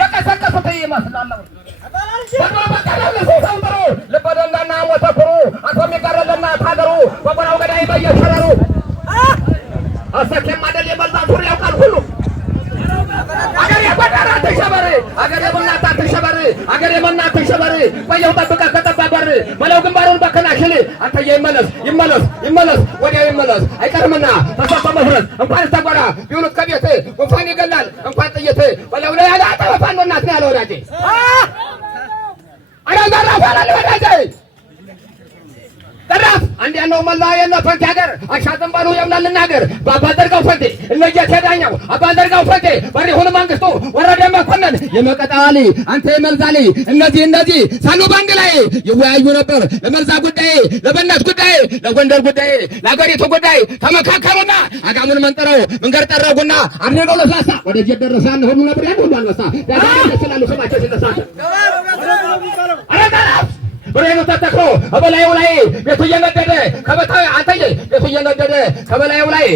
የቀሰቀሱት ይመስላል። ልበደንዳና ሞተኩሩ አቶ የሚቀረልና ታገሩ በቆራው ገዳይ በየሸረሩ አሰኬም አይደል የበልጣን ሱሪ ያውቃል ሁሉ አገር የቆጠራ ተሸበር አገር የመናታ ተሸበር አገር የመናታ ተሸበር ቆየው ጠብቀ ከተባበር መለው ግንባሩን በከናሽል አንተ ይመለስ ይመለስ ይመለስ ወዲያው ይመለስ አይቀርምና ተሰጠ መፍረስ እንኳን ተጓራ ቢውሉት ከቤት እንኳን ይገላል እንኳን ጥይት ወለው ላይ ያለ አጠፋን ነው እናት ነው ያለው ወዳጄ አራጋራ ፈራል ወዳጄ ተራፍ አንድ ያለው መላ የነ ፈንቴ ሀገር አሻጥምባሉ የምናልን ሀገር በአባደርጋው ፈንቴ እነጀት ሄዳኛው አባደርጋው ፈንቴ በሪሁን መንግስቱ ወረደ መኮንን የመቀጣዋሊ አንተ የመልዛሊ እነዚህ ሳሉ ባንድ ላይ ይወያዩ ነበር ለመልዛ ጉዳይ ለበነት ጉዳይ ለጎንደር ጉዳይ ለአገሪቱ ጉዳይ ተመካከሩና አጋሙን መንጠረው መንገር ጠረጉና አድርገው ለስላሳ ወደ ጀደረሳን ሁሉ ነበር ያን ሁሉ አንበሳ ዳዳሪ ስላሉ ሰማቸው ሲነሳተ አረጋፍ ብሬኑ ተተክሎ በላዩ ላይ ቤቱ እየነደደ ከበታው አንተዬ ቤቱ እየነደደ ከበላዩ ላይ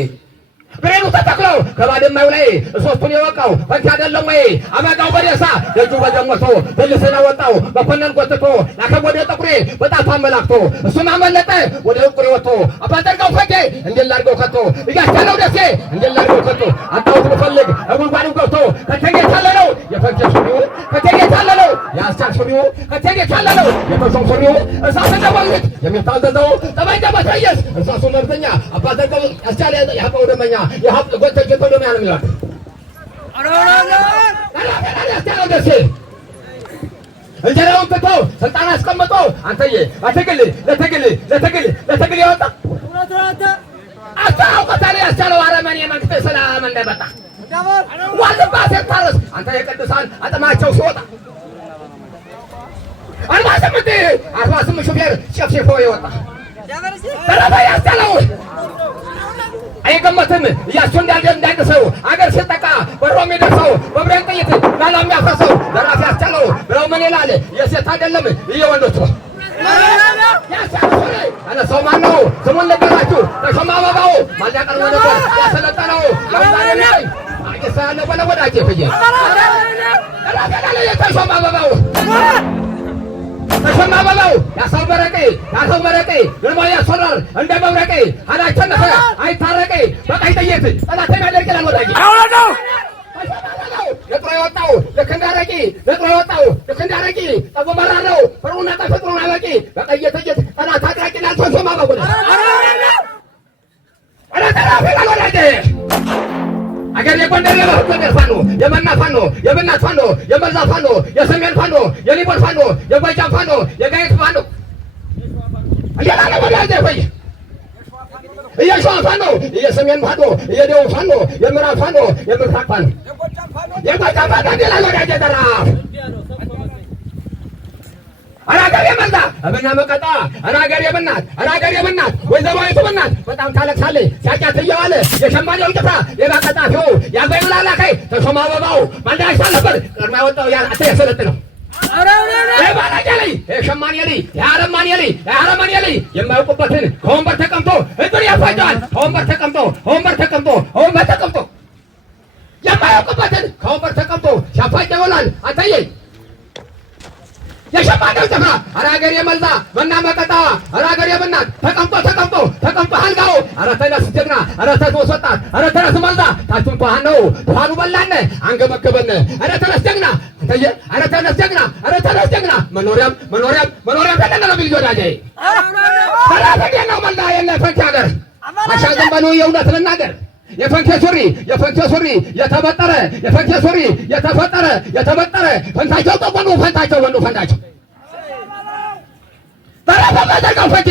ብሬኑ ተተክሎ ከባድማው ላይ ሶስቱን የወቃው ፈንታ አይደለም ወይ አመጋው በደሳ ደጁ በዘመቶ በልስና ወጣው በኮነን ጎትቶ ላከወደ ጥቁሬ በጣቱ አመላክቶ እሱም አመለጠ ወደ ጥቁሬ ወጥቶ አባደርጋው ፈንቴ እንደላርገው ከቶ እያቻለው ደሴ እንደላርገው ከቶ አጣውት ፈልግ ጉድጓዱ ገብቶ ከተገኘ ታለለው የፈንቴ ሱሪው ከተገኘ ታለለው ያስቻል ሱሪው ከተገኘ ታለለው የፈንቴ ሱሪው እሳት እንደወልት የሚታዘዘው ጠባይ ደበተየስ እሳቱ መርተኛ አባደርጋው ያስቻለ ያቀው ደመኛ የሀብት ጎተጀ ተደም ያለም ይላል ያስቻለው ደሴ እንጀራውን ትቶ ስልጣን አስቀምጦ አንተዬ ለትግል ያወጣ አታው ከተለ ያስቻለው አረመኔ መንግስት ሰላም እንደበጣ ዋልባ ሲታረስ አንተ የቅዱሳን አጥማቸው ሲወጣ 48 ሹፌር ጨፍጭፎ ይወጣ ተረፈ ያስቻለው አይገመትም እያሱ እንዳይደሰው አገር ሲጠቃ በሮ የሚደርሰው በብሬን ጥይት ላላ የሚያፈሰው ለራስ ያስቻለው ብለው ምን ይላል የሴት አይደለም እየወንዶች ነው ያስቻለው አለ ሰው ማን ነው ስሙን ነገራችሁ ተሾማ አበባው ማልያ ቀርቦ ነበር ያሰለጠነው ለምሳሌ ላይ አገሳለ ወለወዳጄ ፍየ ተሾማ አበባው ተሾማ አበባው ያሰው በረቄ ግርማ ያስፈራል እንደ መብረቄ አላቸነፈ አይታረቄ በቃይ ጥይት ጠላት የሚያደርግላል ወዳጄ አውላው ለጥሮ የወጣው ለከንዳረቂ ጠቦ መራረው ፍሩና ተፈጥሮና በቂ በቃይ ጥይት ጠላት አቅራቂላል ተሾማ አበባው ወደ ተራፊላል ወዳጄ አገር የጎንደር የጎንደር ፋኖ የመና ፋኖ የብናት ፋኖ የመርዛ ፋኖ የሰሜን ፋኖ የሊቦን ፋኖ የጎጃም ፋኖ የጋይት ፋኖ እያላለ ወዳጄ ወይ የሸዋ ፋኖ የሰሜን ፋኖ የደቡብ ፋኖ የምዕራብ ፋኖ የምስራቅ ፋኖ የጎጃም ፋኖ ይላል ወዳጄ ተራ አራገር የመጣ አብና መቀጣ አራገር የብናት ወይዘሮይቱ ብናት በጣም ታለቅሳለች ሲያጫት እየዋለ የሸማኔው ጭፍራ የባቀጣፊው ያገኙ ላላከይ ተሾማ አበባው ማልዳሻ ነበር ቀድማ ያወጣው አተ ያሰለጥነው የሸማኔ ላይ የማያውቁበትን ከወንበር ተቀምጦ እጥር ያፋጫዋል ከወንበር ተቀምጦ የማያውቁበትን ከወንበር ተቀምጦ ሲያፋጫ ይውላል አንተዬ የሸማኔው ጭፍራ አራገር የመልዛ መና መቀጣዋ አራገር የብናት ተቀምጦ አልጋው ኧረ ተነስ ጀግና ኧረ ተነስ ወጣት ኧረ ተነስ መልዛ ታቹን ተዋን ነው ተዋኑ በላን አንገመገበን ኧረ ተነስ ጀግና አንተዬ ኧረ ተነስ ጀግና መኖሪያም ተደነለ ቢል ወዳጄ ሰላተኛ ነው መልዛ የለ ፈንቴ ሀገር አሻገን በሉ የእውነት ልናገር የፈንቴ ሱሪ የተበጠረ ፈንታቸው ጠቆኑ ፈንታቸው ተረፈ ፈንቴ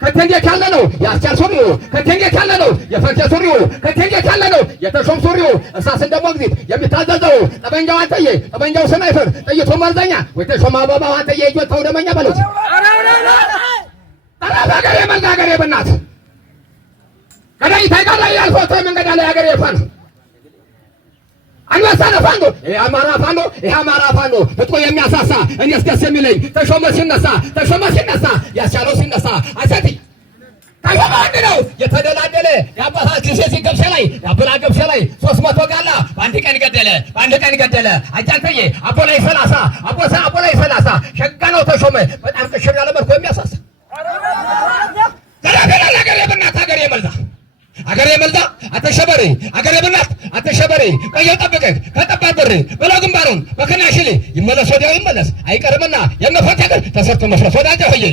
ከተንጌት ያለ ነው ያስቻል ሱሪው ከተንጌት ያለ ነው የፈንቴ ሱሪው ከተንጌት ያለ ነው የተሾም ሱሪው እሳስ እንደሞግዚት የሚታዘዘው ጠበንጃው አንተዬ ጠበንጃው ስናይፈር ጥይቱ መርዘኛ ወይ ተሾማ አበባው አንተዬ እጆታው ደመኛ በሉት ተረፈ ሀገር የብናት ከላይ ታይቃላ ያልፎት መንገድ ላይ ሀገር የፋን አንበሳ ፋኖ የአማራ ፋኖ እጥቆ የሚያሳሳ እኔስ ደስ የሚለኝ ተሾመ ሲነሳ ያስቻለው ሲነሳ አሰቲ አይሆን አንድ ነው የተደላደለ የአባታችን ሴት ገብሸ ላይ የአቦላ ገብሸ ላይ 300 ጋላ በአንድ ቀን ገደለ አጃንተዬ አቦ ላይ 30 አቦ ላይ 30 ሸጋ ነው ተሾመ በጣም ቅሽር ያለ መልኩ የሚያሳሳ ገላገላ አገሬ መልዛ አተሸበሪ አገሬ ብናት አተሸበሪ ቀየው ጠብቀህ ከጠባት በር በላ ግንባሩን በከናሽሊ ይመለስ ወዲያው ይመለስ አይቀርምና የመፈታገር ተሰርቶ መፍረስ ወዳጀ ሆዬ